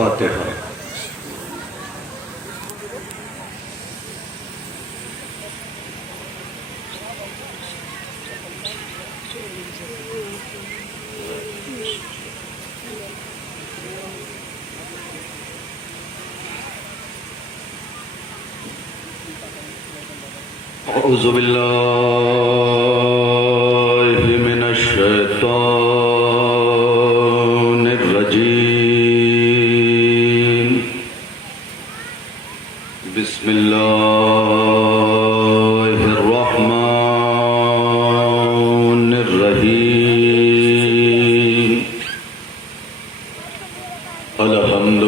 فاتحہ۔ اعوذ باللہ من الشیطان الرجیم، بسم اللہ الرحمن الرحیم، الحمد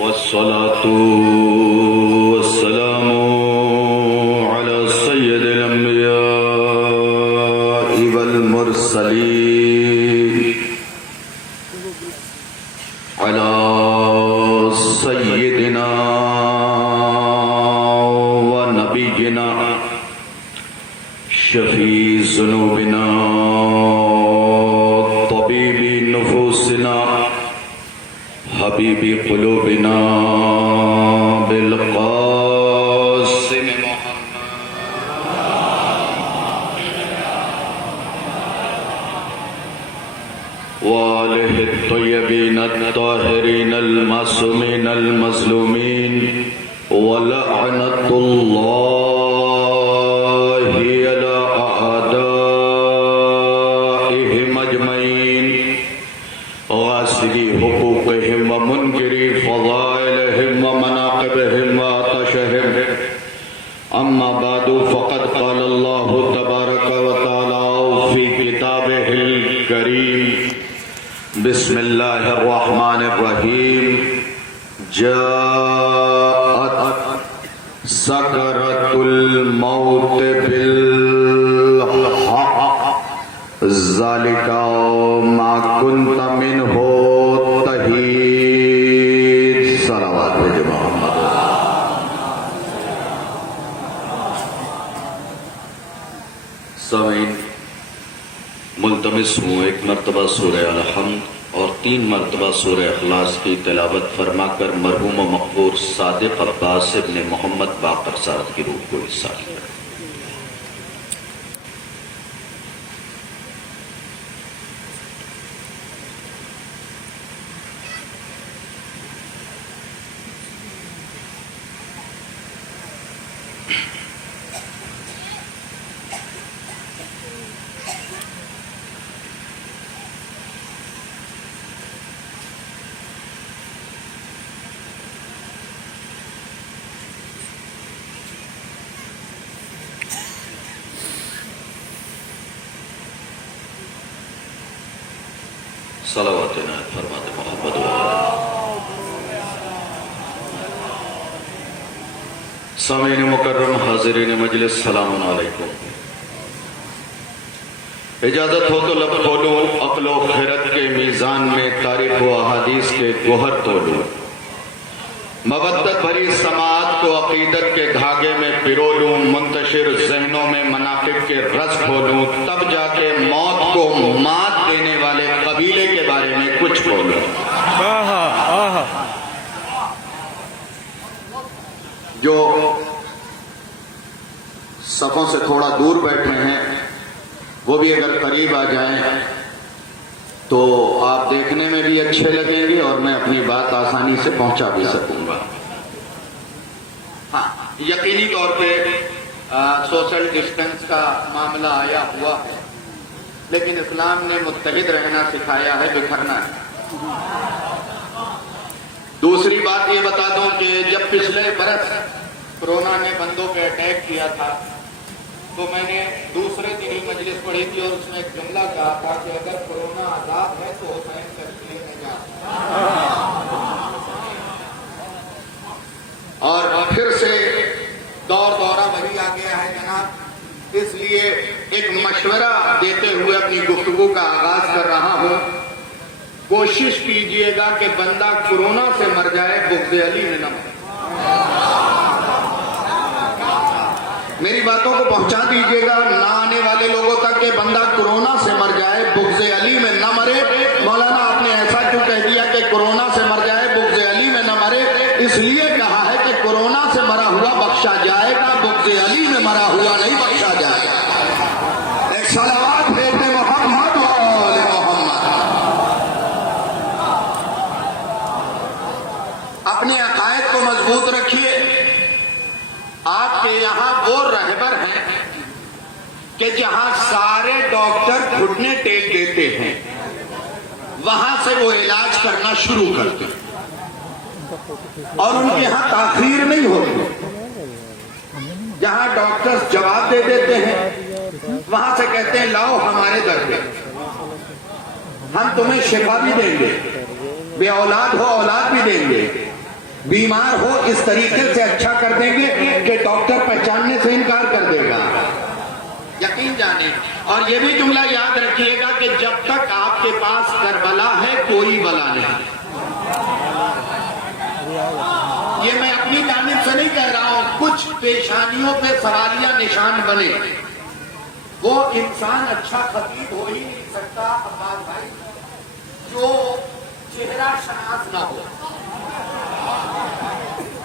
والصلاة والسلام على سيد الأنبياء والمرسلين، على سيدنا ونبينا شفيع ذنوبنا طبيب نفوسنا حبیب قلوبنا بالقاسم محمد وآلہ الطیبین الطاہرین المعصومین المظلومین، ولعنۃ اللہ علی اعدائہم اجمعین، غاسلی حقوقہم ومنکری فضائلہم ومناقبہم وآتشہم، اما بعد فقد قال اللہ تبارک وتعالی فی کتابہ الکریم، بسم اللہ الرحمن الرحیم، جاءت سکرۃ الموت بالحق، ذالک ما کنت منہ تحید۔ صلوات بھیجو محمد۔ سامعین، ملتمس ہوں ایک مرتبہ سورہ الحمد اور 3 مرتبہ سورہ اخلاص کی تلاوت فرما کر مرحوم و مقبور صادق عباس ابن محمد باقر صاحب کی روح کو احسان کریں۔ صلوات عنایت فرماتے محمد و سامعین مکرم، حاضرین مجلس، السلام علیکم۔ اجازت ہو تو لب کھولوں، عقل و خیرت کے میزان میں تاریخ و احادیث کے گوہر تولوں، مودت بھری سماعت کو عقیدت کے دھاگے میں پرو لوں، منتشر ذہنوں میں مناقب کے رس کھولوں، تب جا کے موت کو مات دینے والے قبیلے کے بارے میں کچھ بولوں۔ جو صفوں سے تھوڑا دور بیٹھے ہیں وہ بھی اگر قریب آ جائیں تو آپ دیکھنے میں بھی اچھے لگیں گے اور میں اپنی بات آسانی سے پہنچا بھی سکوں گا۔ ہاں، یقینی طور پہ سوشل ڈسٹنس کا معاملہ آیا ہوا ہے، لیکن اسلام نے متحد رہنا سکھایا ہے، بکھرنا ہے۔ دوسری بات یہ بتا دوں کہ جب پچھلے برس کورونا نے بندوں پہ اٹیک کیا تھا تو میں نے دوسرے دن ہی مجلس پڑھی تھی اور اس میں ایک جملہ کہا تھا کہ اگر کورونا عذاب ہے تو حسین تشریح میں جا، اور پھر سے دورہ وہی آ گیا ہے جناب۔ اس لیے ایک مشورہ دیتے ہوئے اپنی گفتگو کا آغاز کر رہا ہوں، کوشش کیجئے گا کہ بندہ کورونا سے مر جائے، بغض علی میں نہ مرے۔ میری باتوں کو پہنچا دیجیے گا نہ آنے والے لوگوں تک کہ بندہ کورونا سے مر جائے بغض علی میں نہ مرے. مولانا آپ نے ایسا کیوں کہہ دیا کہ کورونا سے مر جائے بغض علی میں نہ مرے؟ اس لیے کہا ہے کہ کورونا سے مرا ہوا بخشا جائے گا, بغض علی میں مرا ہوا نہیں بخشا جائے گا. ایک صلوات بھیجتے محمد و آل محمد. اپنے عقائد کو مضبوط رکھیے. آپ کے یہاں وہ رہبر ہیں کہ جہاں سارے ڈاکٹر گھٹنے ٹیک دیتے ہیں وہاں سے وہ علاج کرنا شروع کرتے ہیں اور ان کے یہاں تاخیر نہیں ہوتی. جہاں ڈاکٹر جواب دے دیتے ہیں وہاں سے کہتے ہیں لاؤ ہمارے در پہ, ہم تمہیں شفا بھی دیں گے, بے اولاد ہو اولاد بھی دیں گے, بیمار ہو اس طریقے سے اچھا کر دیں گے کہ ڈاکٹر پہچاننے سے انکار کر دے گا. یقین جانیں. اور یہ بھی جملہ یاد رکھیے گا کہ جب تک آپ کے پاس کربلا ہے کوئی بلا نہیں. یہ میں اپنی جانب سے نہیں کہہ رہا ہوں, کچھ پیشانیوں پہ سوالیہ نشان بنے. وہ انسان اچھا خطیب ہو ہی نہیں سکتا عباس بھائی جو چہرہ شناس نہ ہو.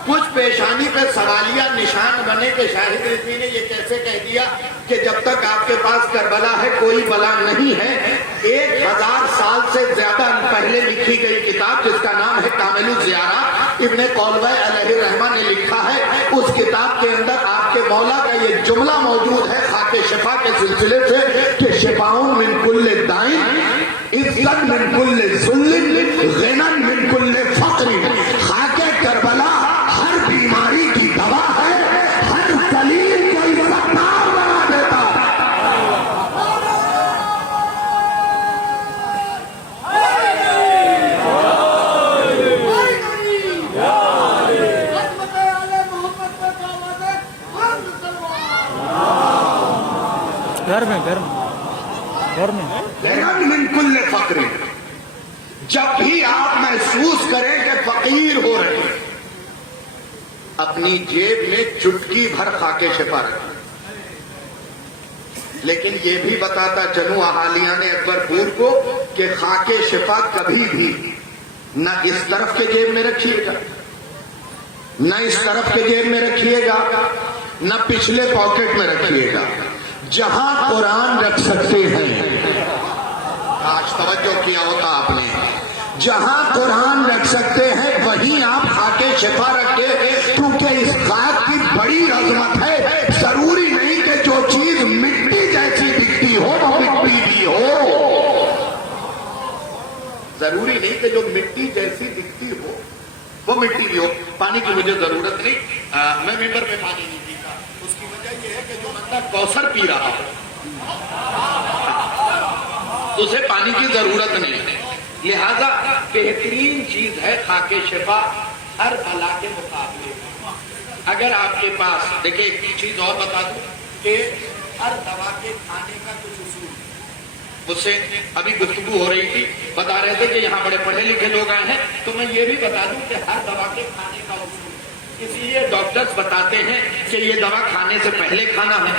کچھ پیشانی پہ سوالیہ نشان بنے کہ شاہد رضوی نے یہ کیسے کہہ دیا کہ جب تک آپ کے پاس کربلا ہے کوئی بلا نہیں ہے. 1000 سال سے زیادہ پہلے لکھی گئی کتاب جس کا نام ہے کامل الزیارات, ابن قولوی علیہ الرحمہ نے لکھا ہے. اس کتاب کے اندر آپ کے مولا کا یہ جملہ موجود ہے خاک شفا کے سلسلے سے کہ شفاؤں من کل دائن, عزت من کل ذل, غنی من کل فقر. خاک کربلا ہر بیماری کی دوا ہے, ہر دلیل کو عبادتار بنا دیتا ہے. گھر میں من کل فقر. جب بھی آپ محسوس کریں کہ فقیر ہو رہے ہیں اپنی جیب میں چٹکی بھر خاکے شفا رکھیں. لیکن یہ بھی بتاتا چلوں اہالیان اکبر پور کو کہ خاکے شفا کبھی بھی نہ اس طرف کے جیب میں رکھیے گا, نہ اس طرف کے جیب میں رکھیے گا, نہ پچھلے پاکٹ میں رکھیے گا. جہاں قرآن رکھ سکتے ہیں, آج توجہ کیا ہوتا آپ نے, جہاں قرآن رکھ سکتے ہیں وہیں آپ خاکے شفا رکھے, کیونکہ اس خاک کی بڑی عظمت ہے. ضروری نہیں کہ جو چیز مٹی جیسی دکھتی ہو وہ مٹی بھی ہو. ضروری نہیں کہ جو مٹی جیسی دکھتی ہو وہ مٹی بھی ہو. پانی کی مجھے ضرورت نہیں, میں ممبر میں پانی نہیں پیتا. اس کی وجہ یہ ہے کہ جو بندہ کوثر پی رہا ہو اسے پانی کی ضرورت نہیں ہے. لہذا بہترین چیز ہے خاکے شفا ہر بلا کے مقابلے. اگر آپ کے پاس دیکھیں ایک چیز اور بتا دوں کہ ہر دوا کے کھانے کا کچھ اصول. مجھ سے ابھی گفتگو ہو رہی تھی, بتا رہے تھے کہ یہاں بڑے پڑھے لکھے لوگ آئے ہیں, تو میں یہ بھی بتا دوں کہ ہر دوا کے کھانے کا اصول. اس لیے ڈاکٹرز بتاتے ہیں کہ یہ دوا کھانے سے پہلے کھانا ہے,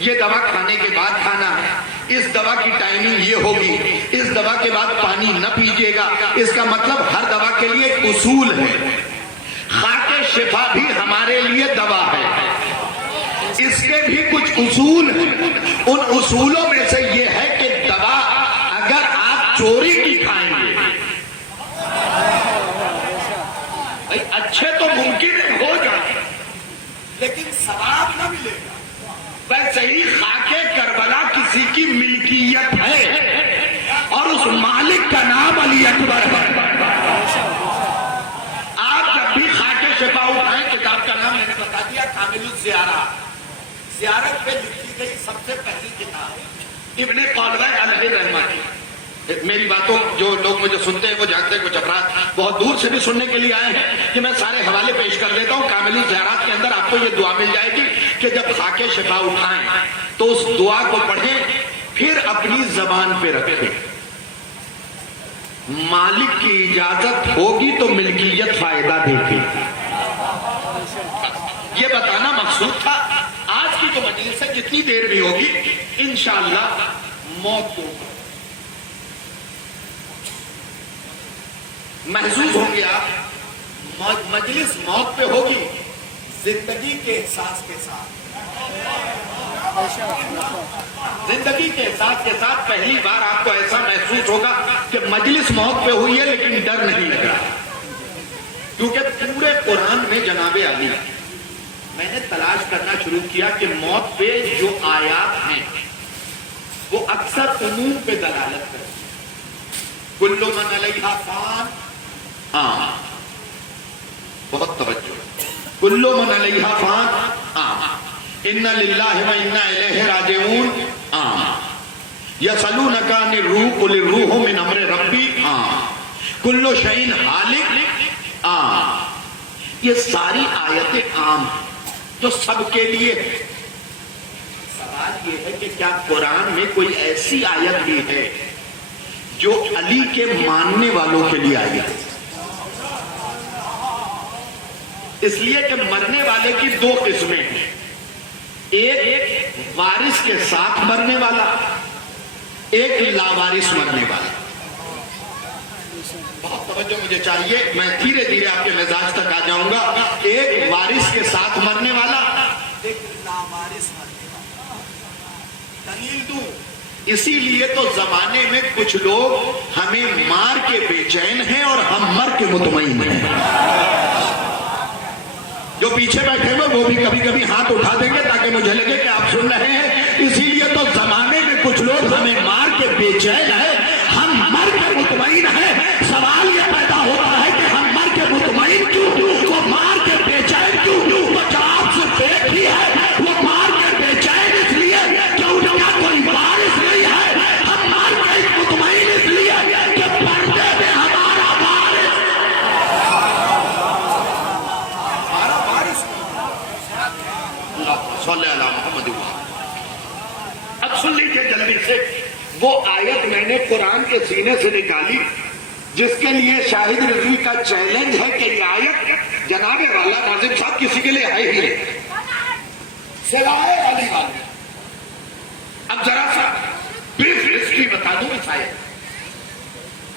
یہ دوا کھانے کے بعد کھانا ہے, اس دوا کی ٹائمنگ یہ ہوگی, اس دوا کے بعد پانی نہ پیجیے گا. اس کا مطلب ہر دوا کے لیے ایک اصول ہے. خاکے شفا بھی ہمارے لیے دوا ہے, اس کے بھی کچھ اصول ہیں. ان اصولوں میں سے یہ ہے کہ دوا اگر آپ چوری کی کھائیں گے بھائی اچھے تو ممکن ہو جائے لیکن ثواب نہ ملے گا. ویسے ہی خاکے کربلا کسی کی ملکیت ہے اور اس مالک کا نام علی اکبر ہے. آپ جب بھی خاکے شفا اٹھائیں, کتاب کا نام میں نے بتا دیا کامل الزیارات. زیارت پہ لکھی گئی سب سے پہلی کتاب ابن قولوی علیہ الرحمہ کی. میری باتوں جو لوگ مجھے سنتے ہیں وہ جانتے ہیں, کچھ افراد بہت دور سے بھی سننے کے لیے آئے ہیں کہ میں سارے حوالے پیش کر دیتا ہوں. کامل الزیارات کے اندر آپ کو یہ دعا مل جائے گی کہ جب خاکے شفا اٹھائیں تو اس دعا کو پڑھیں, پھر اپنی زبان پہ رکھیں. مالک کی اجازت ہوگی تو ملکیت فائدہ دے گی. یہ بتانا مقصود تھا. آج آج کی جو مجلس ہے جتنی دیر بھی ہوگی انشاءاللہ موت کو محسوس ہوں گے آپ. مجلس موت پہ ہوگی زندگی کے احساس کے ساتھ. زندگی کے احساس کے ساتھ پہلی بار آپ کو ایسا محسوس ہوگا کہ مجلس موت پہ ہوئی ہے لیکن ڈر نہیں لگ رہا, کیونکہ پورے قرآن میں جناب علی میں نے تلاش کرنا شروع کیا کہ موت پہ جو آیات ہیں وہ اکثر عموم پہ دلالت کرتے ہیں. کل من علیہا فان, بہت توجہ, کل من علیہا فان, ان للہ و انا الیہ راجعون, یسألونک عن الروح قل الروح من امر ربی, کل شیء ہالک. یہ ساری آیتیں عام ہیں جو سب کے لیے. سوال یہ ہے کہ کیا قرآن میں کوئی ایسی آیت بھی ہے جو علی کے ماننے والوں کے لیے آئی ہے؟ اس لیے کہ مرنے والے کی دو قسمیں ہیں, ایک وارث کے ساتھ مرنے والا, ایک لاوارث مرنے والا. بہت توجہ مجھے چاہیے, میں دھیرے دھیرے آپ کے مزاج تک آ جاؤں گا. ایک وارث کے ساتھ مرنے والا, ایک لاوارث مرنے والا. دلیل دوں, اسی لیے تو زمانے میں کچھ لوگ ہمیں مار کے بے چین ہیں اور ہم مر کے مطمئن ہیں. جو پیچھے بیٹھے ہوئے وہ بھی کبھی کبھی ہاتھ اٹھا دیں گے تاکہ مجھے لگے کہ آپ سن رہے ہیں. اسی لیے تو زمانے میں کچھ لوگ ہمیں مار کے بے چین ہیں, ہم مر کے مطمئن ہیں. سوال یہ پیدا ہوتا ہے کہ ہم مر کے مطمئن کیوں, وہ مار کے بے چین کیوں؟ وہ جواب سے پیٹ ہی ہے. وہ مار کے بے چین اس لیے کہ ان کا کوئی وارث نہیں ہے. ہم مار کے مطمئن اس لیے کہ پردے میں ہمارا وارث, ہمارا وارث. اللہ صلی اللہ محمد. اب سن لیجیے جلدی سے وہ آیت میں نے قرآن کے سینے سے نکالی جس کے لیے شاہد رضوی کا چیلنج ہے کہ یہ آیت جناب والا ناظم صاحب کسی کے لیے ہے ہی نہیں, سوائے علی والے. اب ذرا سا بریف ہسٹری بتا دوں اس آیت.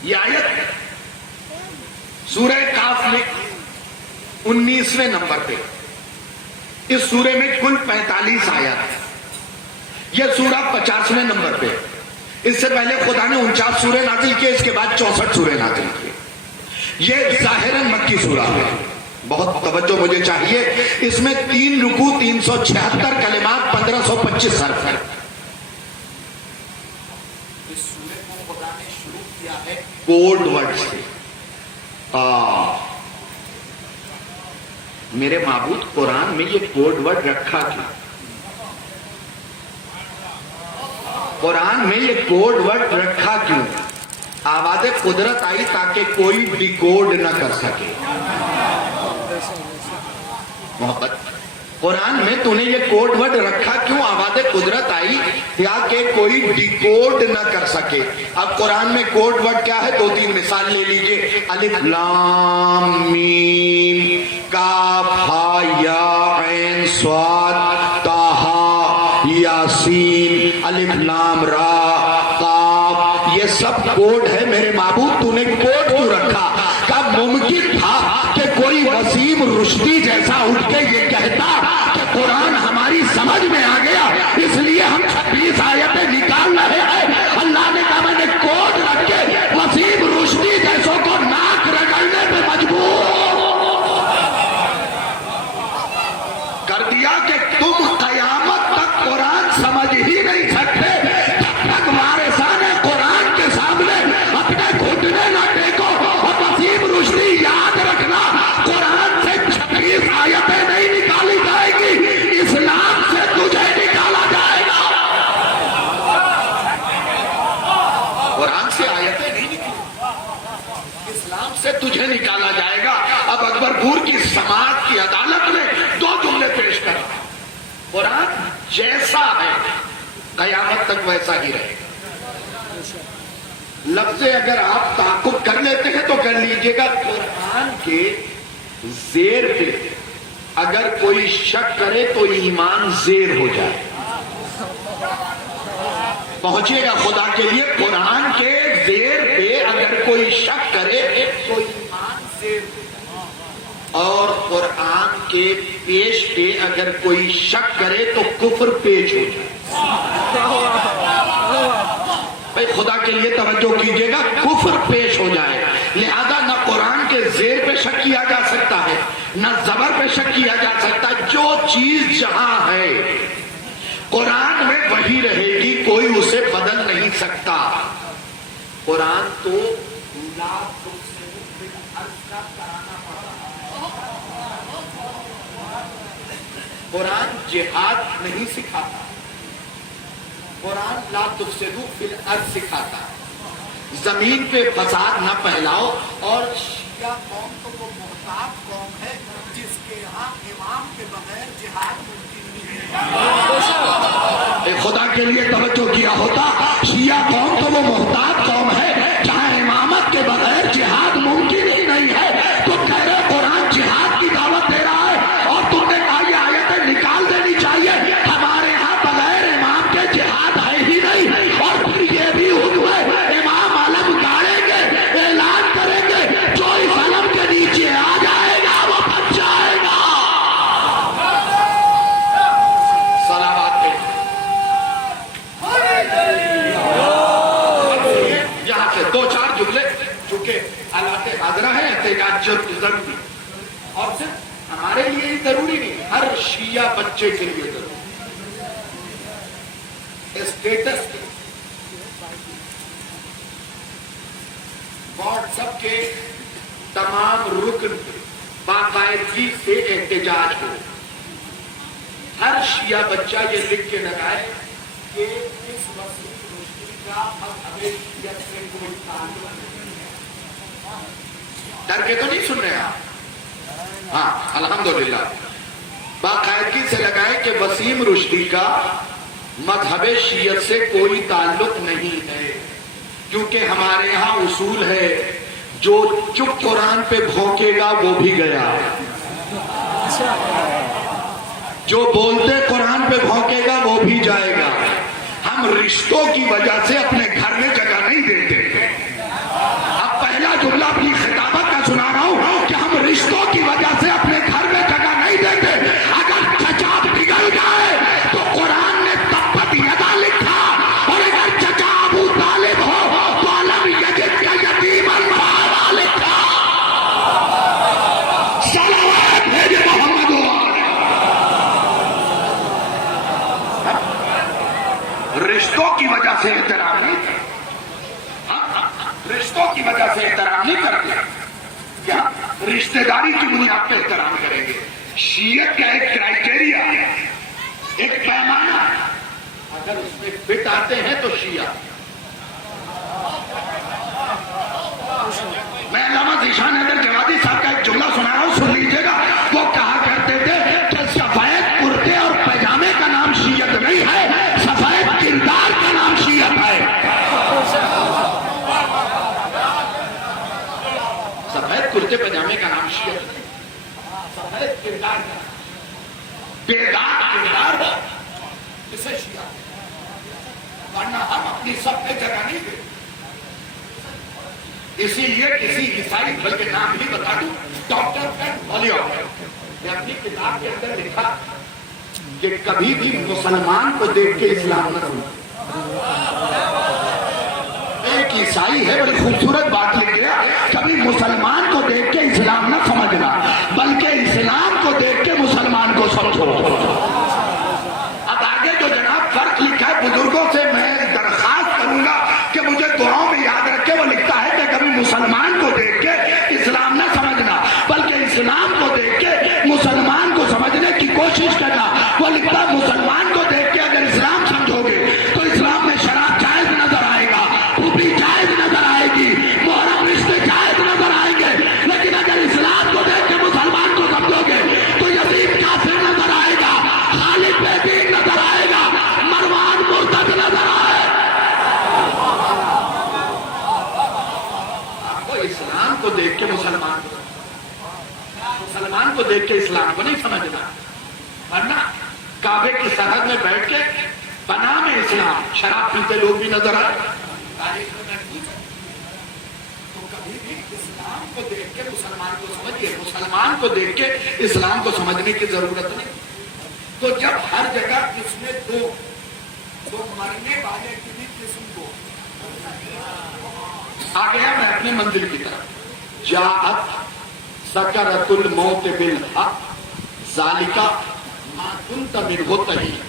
یہ آیت سورہ کاف میں 19ویں نمبر پہ. اس سورے میں کل 45 آیات ہیں. یہ سورہ 50ویں نمبر پہ. اس سے پہلے خدا نے 49 سورے نازل کیے, اس کے بعد 64 سورے نازل کیے. یہ ظاہراً مکی سورہ ہے. بہت توجہ مجھے چاہیے, اس میں 3 رکوع, 376 کلمات, 1525 حرف ہیں. اس سورے کو خدا نے شروع کیا ہے کوڈ ورڈ سے. میرے معبود قرآن میں یہ کوڈ ورڈ رکھا کیوں؟ قرآن میں یہ کوڈ ورڈ رکھا کیوں؟ آواز قدرت آئی تاکہ کوئی ڈیکوڈ نہ کر سکے. محبت, قرآن میں تو نے یہ کوڈ ورڈ رکھا کیوں؟ آواز قدرت آئی تاکہ کوئی ڈیکوڈ نہ کر سکے. اب قرآن میں کوڈ ورڈ کیا ہے؟ 2-3 مثال لے لیجئے. الف لام میم کاف ہا یا عین صاد طٰ یاسین الف لام را قاف. یہ سب کوڈ ہے میرے معبود, تو نے کوڈ کیوں رکھا؟ کب ممکن تھا کہ کوئی وسیم رشدی جیسا اٹھ کے یہ کہتا کہ قرآن ہماری سمجھ میں آ گیا اس لیے ہم 26 آیتیں نکال رہے ہیں. اللہ نے کہا میں نے کوڈ رکھ کے وسیم رشدی جیسوں کو ناک رگڑنے پہ مجبور کر دیا کہ تم قیامت تک قرآن سمجھ ہی نہیں سکتے جب تک وارثان قرآن کے سامنے اپنے گھٹنے نہ ٹیکو. اور وسیم رشدی یاد رکھنا, قرآن سے 26 آیتیں نہیں نکالی جائے گی, اسلام سے تجھے نکالا جائے گا. قرآن سے آیتیں نہیں نکلی, اسلام سے تجھے نکالا جائے گا. اب اکبر پور کی سماعت کی عدالت میں 2 جملے پیش کر. قرآن جیسا ہے قیامت تک ویسا ہی رہے گا. لفظ اگر آپ تعاقب کر لیتے ہیں تو کر لیجئے گا. قرآن کے زیر پہ اگر کوئی شک کرے تو ایمان زیر ہو جائے. پہنچے گا خدا کے لیے. قرآن کے زیر پہ اگر کوئی شک کرے تو ایمان زیر ہو جائے، اور قرآن کے پیش پہ اگر کوئی شک کرے تو کفر پیش ہو جائے. بھائی خدا کے لیے توجہ کیجئے گا، کفر پیش ہو جائے. لہذا نہ قرآن کے زیر پہ شک کیا جا سکتا ہے، نہ زبر پہ شک کیا جا سکتا. جو چیز جہاں ہے قرآن میں وہی رہے گی، کوئی اسے بدل نہیں سکتا. قرآن تو قرآن جہاد نہیں سکھاتا، قرآن لا تفسدوا فی الارض سکھاتا. زمین پہ فساد نہ پھیلاؤ. اور شیعہ قوم تو وہ محتاط قوم ہے جس کے یہاں امام کے بغیر جہاد ممکن نہیں ہے. خدا کے لیے توجہ کیا ہوتا. شیعہ قوم تو وہ محتاط قوم ہے جہاں امامت کے بغیر جہاد ممکن ہی نہیں ہے. تو کہہ رہے قرآن جہاد کی دعوت دے رہا ہے اور تم نے کہا یہ آیتیں نکال دینی چاہیے. ہمارے یہاں بغیر امام کے جہاد ہے ہی نہیں. اور پھر یہ بھی حکم ہے امام علم گاڑیں گے، اعلان کریں گے، جو اس علم کے نیچے آ جائے گا وہ بچ جائے گا. صلوات پہ یہاں سے دو چار جملے چونکہ حالات حاضرہ ہیں، احتجاج ضروری اور صرف ہمارے لیے ہی ضروری نہیں، ہر شیعہ بچے کے لیے ضروری. اسٹیٹس کے واٹس ایپ کے تمام رکن باقاعدگی سے احتجاج ہو. ہر شیعہ بچہ یہ لکھ کے لگائے کہ اس وسیع روشنی کا مذہب شیعت سے کوئی تعلق نہیں ہے. ڈر کے تو نہیں سن رہے آپ؟ ہاں الحمدللہ. باقاعدگی سے لگائے کہ وسیم رشدی کا مذہب شیعت سے کوئی تعلق نہیں ہے، کیونکہ ہمارے یہاں اصول ہے جو چپ قرآن پہ بھونکے گا وہ بھی گیا، جو بولتے قرآن پہ بھونکے گا وہ بھی جائے گا. ہم رشتوں کی وجہ سے اپنے گھر میں جگہ نہیں دیتے. اب پہلا جملہ اپنی خطابت کا سنا رہا ہوں کہ ہم رشتوں کی وجہ سے اپنے گھر میں جگہ نہیں دیتے. اگر چچا بگڑ جائے تو قرآن نے تبت یدا لکھا، اور اگر چچا ابو طالب ہو تو علم یجد کا یتیما فآویٰ لکھا. صلوات بھیجے محمد ہو. رشتوں کی وجہ سے احترام نہیں کرتے، رشتوں کی وجہ سے احترام نہیں کرتے. کیا رشتہ داری کی بنیاد پہ احترام کریں گے؟ شیعت کا ایک کرائیٹیریا، ایک پیمانہ، اگر اس میں فٹ آتے ہیں تو شیعہ. میں علامہ ذیشان حیدر جوادی صاحب کا ایک جملہ سنا رہا ہوں، سن لیجیے گا. وہ کہا کرتے تھے کہ سفید کرتے اور پیجامے کا نام شیعت نہیں ہے، سفید کردار کا نام شیعت ہے. سفید کرتے پجامے کا نام شیعت نہیں، سفید کردار کا نام، بیدار کردار ہو اسے شیعت. ورنہ ہم اپنی سب پہ جگہ نہیں دیں. اسی لیے کسی عیسائی، بلکہ نام بھی بتا دوں، ڈاکٹر فرینک ہالیوڈ نے اپنی کتاب کے اندر لکھا کہ کبھی بھی مسلمان کو دیکھ کے اسلام نہ سمجھو. ایک عیسائی ہے، بڑی خوبصورت بات لکھ گیا، کبھی مسلمان کو دیکھ کے اسلام نہ سمجھنا بلکہ اسلام کو دیکھ کے مسلمان کو سمجھو. اب آگے جو جناب فرق لکھا ہے، بزرگوں سے میں درخواست کروں گا کہ مجھے دعاؤں میں یاد رکھے. وہ لکھتا ہے کہ کبھی مسلمان کو دیکھ کے اسلام نہ سمجھنا بلکہ اسلام کو دیکھ کے مسلمان کو سمجھنے کی کوشش کرنا. وہ لکھتا ہے مسلمان کو دیکھ کے اگر اسلام سمجھو گے تو اسلام میں شراب جائز نظر آئے گا، خوبی جائز نظر آئے گی، محرم رشتے جائز نظر آئیں گے. لیکن اگر اسلام کو دیکھ کے مسلمان کو سمجھو گے تو یزید کافر نظر آئے گا، خالد بے دین نظر آئے گا، مروان مرتد نظر آئے. آپ کو اسلام کو دیکھ کے مسلمان کو کو دیکھ کے اسلام کو نہیں سمجھنا، ورنہ کعبے کی سرحد میں بیٹھ کے بنام اسلام شراب پیتے لوگ بھی نظر آئے. تو کبھی بھی اسلام کو دیکھ کے مسلمان کو سمجھیے، مسلمان کو دیکھ کے اسلام کو سمجھنے کی ضرورت نہیں. تو جب ہر جگہ اس میں دو مرنے والے کی بھی قسم کو آ گیا. میں اپنی منزل کی طرف جاءت سکرۃ الموت بالحق ذالک ما کنت منہ تحید.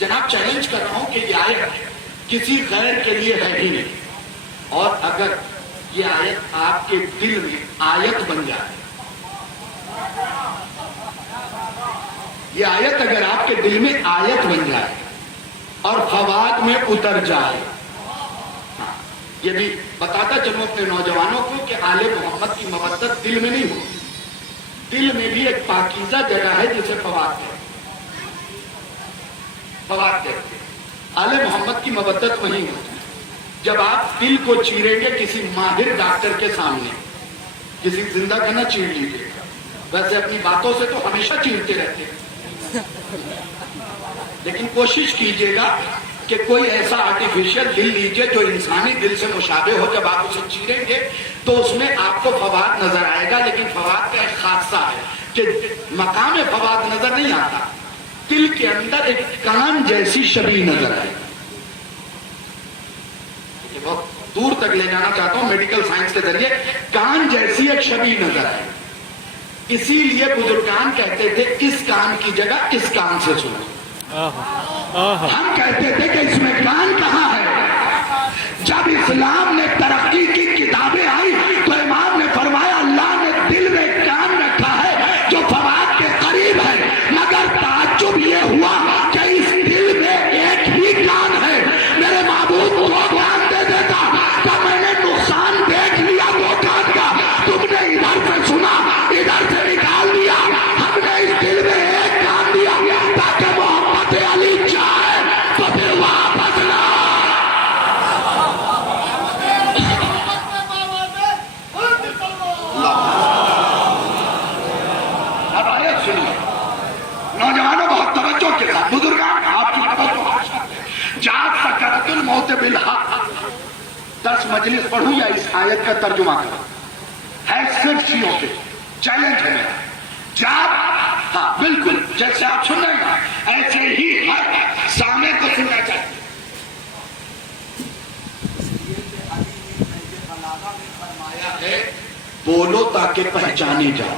جناب چیلنج کر رہا ہوں کہ یہ آیت کسی غیر کے لیے ہے ہی نہیں، اور اگر یہ آیت آپ کے دل میں آیت بن جائے، یہ آیت اگر آپ کے دل میں آیت بن جائے اور فواد میں اتر جائے، یہ بھی بتاتا چلوں اپنے نوجوانوں کو کہ آل محمد کی مودت دل میں نہیں ہوتی. دل میں بھی ایک پاکیزہ جگہ ہے جسے فواد کہتے ہیں. فواد کہتے ہیں. آل محمد کی مودت وہیں ہوتی ہے جب آپ دل کو چیریں گے کسی ماہر ڈاکٹر کے سامنے. کسی زندہ کا نہ چیر لیجیے، ویسے اپنی باتوں سے تو ہمیشہ چیرتے رہتے ہیں، لیکن کوشش کیجیے گا کہ کوئی ایسا آرٹیفیشل دل لیجئے جو انسانی دل سے مشابہ ہو. جب آپ اسے چیریں گے تو اس میں آپ کو فواد نظر آئے گا، لیکن فواد کا ایک خاصہ ہے کہ مقام فواد نظر نہیں آتا، دل کے اندر ایک کان جیسی شبیہ نظر آئے گی. بہت دور تک لے جانا چاہتا ہوں میڈیکل سائنس کے ذریعے، کان جیسی ایک شبیہ نظر آئے گی. اسی لیے بزرگان کہتے تھے اس کان کی جگہ اس کان سے سنو. ہم کہتے تھے کہ اس میں کان کہاں ہے؟ جب اسلام نے ترقی کی کتابیں آئی تو امام نے فرمایا اللہ نے دل میں کان رکھا ہے جو فواد کے قریب ہے، مگر تعجب یہ ہوا کہ اس دل میں ایک ہی کان ہے. میرے معبود کو کان دے دیتا تو میں نے نقصان دیکھ لیا دو کان کا. تم نے ادھر سے سنا ادھر سے نکال دیا، ہم نے اس دل میں ایک کان دیا تاکہ محمد علی چاہے تو پھر واپس نہ. اب آیت سنیے نوجوانوں، بہت توجہ کے ساتھ. بزرگان آپ کی توجہ. جاءت سکرۃ الموت بالحق. 10 مجلس پڑھوں یا اس آیت کا ترجمہ کروں؟ ہے صرف شیعوں کے چیلنج ہے میرا. جاءت، ہاں بالکل جیسے آپ سن رہے ہیں ایسے ہی ہر سامع کو سننا چاہیے. فرمایا ہے بولو تاکہ پہچانے جاؤ.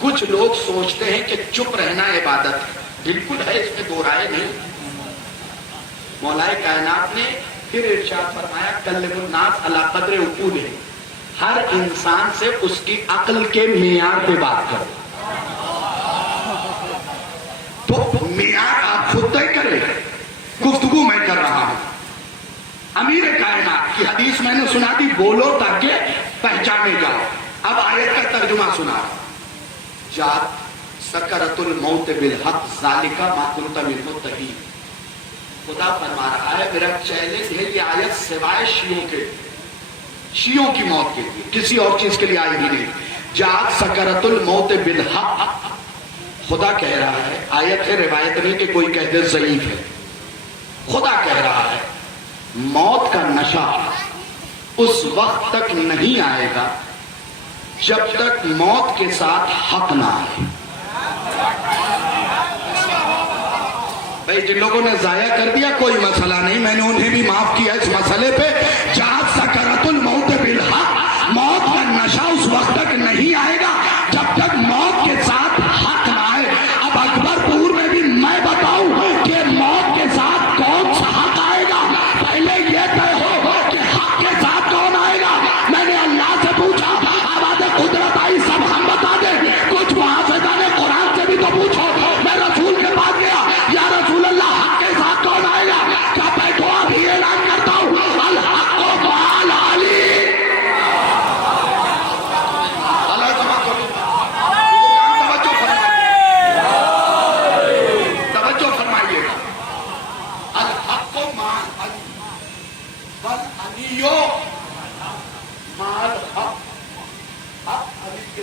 کچھ لوگ سوچتے ہیں کہ چپ رہنا عبادت ہے. بالکل ہے، اس میں دو رائے نہیں. مولا کائنات نے پھر ارشاد فرمایا کلم الناس علی قدر عقولہ. ہر انسان سے اس کی عقل کے معیار پہ بات کرو. تو معیار آپ خود طے کریں، گفتگو میں کر رہا ہوں. امیر کائنات کی حدیث میں نے سنا دی بولو تاکہ پہچانے جاؤ. اب آیت کا ترجمہ سنا. جاءت سکرۃ الموت بالحق ذالک ما کنت منہ تحید. خدا فرما رہا ہے میرا چیلنج ہے یہ آیت سوائے شیعوں کی موت کے لیے کسی اور چیز کے لیے آئی ہی نہیں. جاءت سکرۃ الموت بالحق. خدا کہہ رہا ہے، آیت ہے روایت نہیں کہ کوئی کہہ دے ضعیف ہے. خدا کہہ رہا ہے موت کا نشہ اس وقت تک نہیں آئے گا جب تک موت کے ساتھ حق نہ آئے. بھائی جن لوگوں نے ضائع کر دیا کوئی مسئلہ نہیں، میں نے انہیں بھی معاف کیا اس مسئلے پہ. جاءت سکرۃ الموت بالحق. موت کا نشہ اس وقت تک نہیں آئے گا جب تک موت کے ساتھ حق نہ آئے. اب اکبر پور میں بھی میں بتاؤں کہ موت کے ساتھ کون سا حق آئے گا؟ پہلے یہ طے ہو کہ حق کے ساتھ کون آئے گا. میں نے اللہ سے پوچھا، آواز قدرت آئی سب ہم بتا دیں. کچھ محافظہ نے قرآن سے بھی تو پوچھو. میں رسول کے پاس گیا، یا رسول اللہ حق کے ساتھ کون آئے گا؟ کیا بیٹھو ابھی اعلان کرتا ہوں الحق مع العلی. توجہ فرمائیے گا. الحق مع العلی والعلی مع الحق. حق علی کے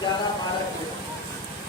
11, 12।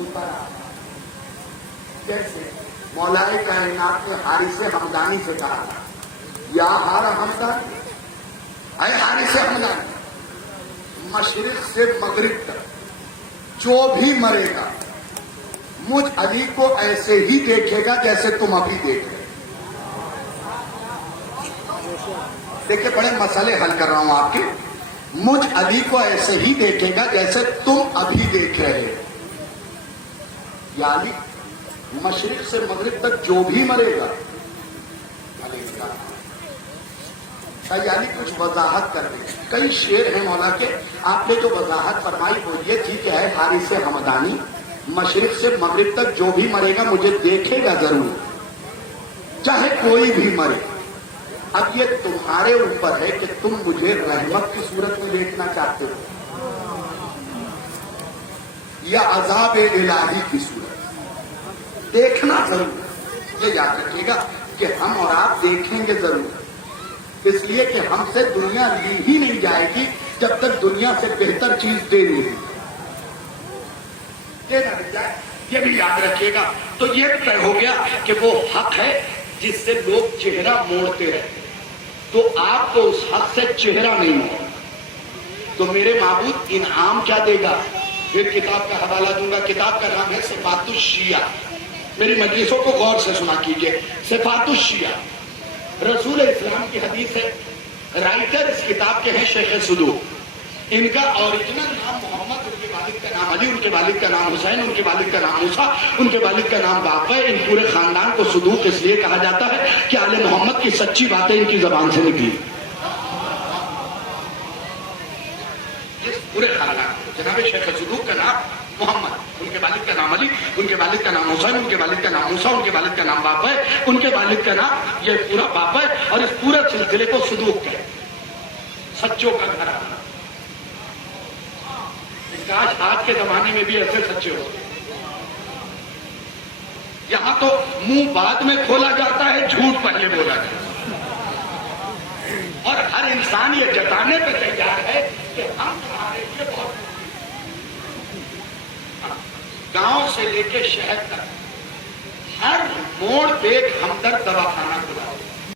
اتر آ رہا ہے. جیسے مولائے کائنات نے حارث حمدانی سے کہا یا حمدانی، اے حارث حمدانی، مشرق سے مغرب تک جو بھی مرے گا مجھ علی کو ایسے ہی دیکھے گا جیسے تم ابھی دیکھ رہے. دیکھیں بڑے مسئلے حل کر رہا ہوں آپ کے. مجھ علی کو ایسے ہی دیکھے گا جیسے تم ابھی دیکھ رہے ہو. یعنی مشرق سے مغرب تک جو بھی مرے گا یعنی کچھ وضاحت کر دیں. کئی شعر ہیں مولا کے، آپ نے جو وضاحت فرمائی وہ یہ تھی کہ ہے حارث حمدانی مشرق سے مغرب تک جو بھی مرے گا مجھے دیکھے گا ضرور چاہے کوئی بھی مرے. اب یہ تمہارے اوپر ہے کہ تم مجھے رحمت کی صورت میں دیکھنا چاہتے ہو یا عذاب الہی کی صورت. دیکھنا ضرور، یہ یاد رکھیے گا کہ ہم اور آپ دیکھیں گے ضرور، اس لیے کہ ہم سے دنیا لی ہی نہیں جائے گی جب تک دنیا سے بہتر چیز دے نہیں جائے. یہ بھی یاد رکھیے گا. تو یہ طے ہو گیا کہ وہ حق ہے جس سے لوگ چہرہ موڑتے رہتے، تو آپ کو اس حق سے چہرہ نہیں موڑنا. تو میرے معبود انعام کیا دے گا؟ پھر کتاب کا حوالہ دوں گا. کتاب کا نام ہے صفات الشیعہ. میری مجلسوں کو غور سے سنا کیجئے. صفات الشیعہ رسول اسلام کی حدیث ہے. رائٹر اس کتاب کے ہیں شیخ صدوق. ان کا اوریجنل نام محمد، ان کے والد کا نام علی، ان کے والد کا نام حسین، ان کے والد کا نام موسیٰ، ان کے والد کا نام باقر. ان پورے خاندان کو صدوق اس لیے کہا جاتا ہے کہ آل محمد کی سچی باتیں ان کی زبان سے نکلی. اس پورے خاندان کو جناب شیخ صدوق کا نام محمد، ان کے والد کا نام علی، ان کے والد کا نام حسین، ان کے والد کا نام موسیٰ، ان کے والد کا نام باقر، ان کے والد کا نام، یہ پورا باقر اور اس پورے سلسلے کو صدوق کہتے ہیں. سچوں کا گھرانہ. کاش آج کے زمانے میں بھی ایسے سچے ہو. یہاں تو منہ بعد میں کھولا جاتا ہے، جھوٹ پہلے بولا جاتا ہے، اور ہر انسان یہ جتانے پہ تیار ہے کہ ہم تمہارے لیے بہت. گاؤں سے لے کے شہر تک ہر موڑ پہ ایک ہمدرد دواخانہ کھلا.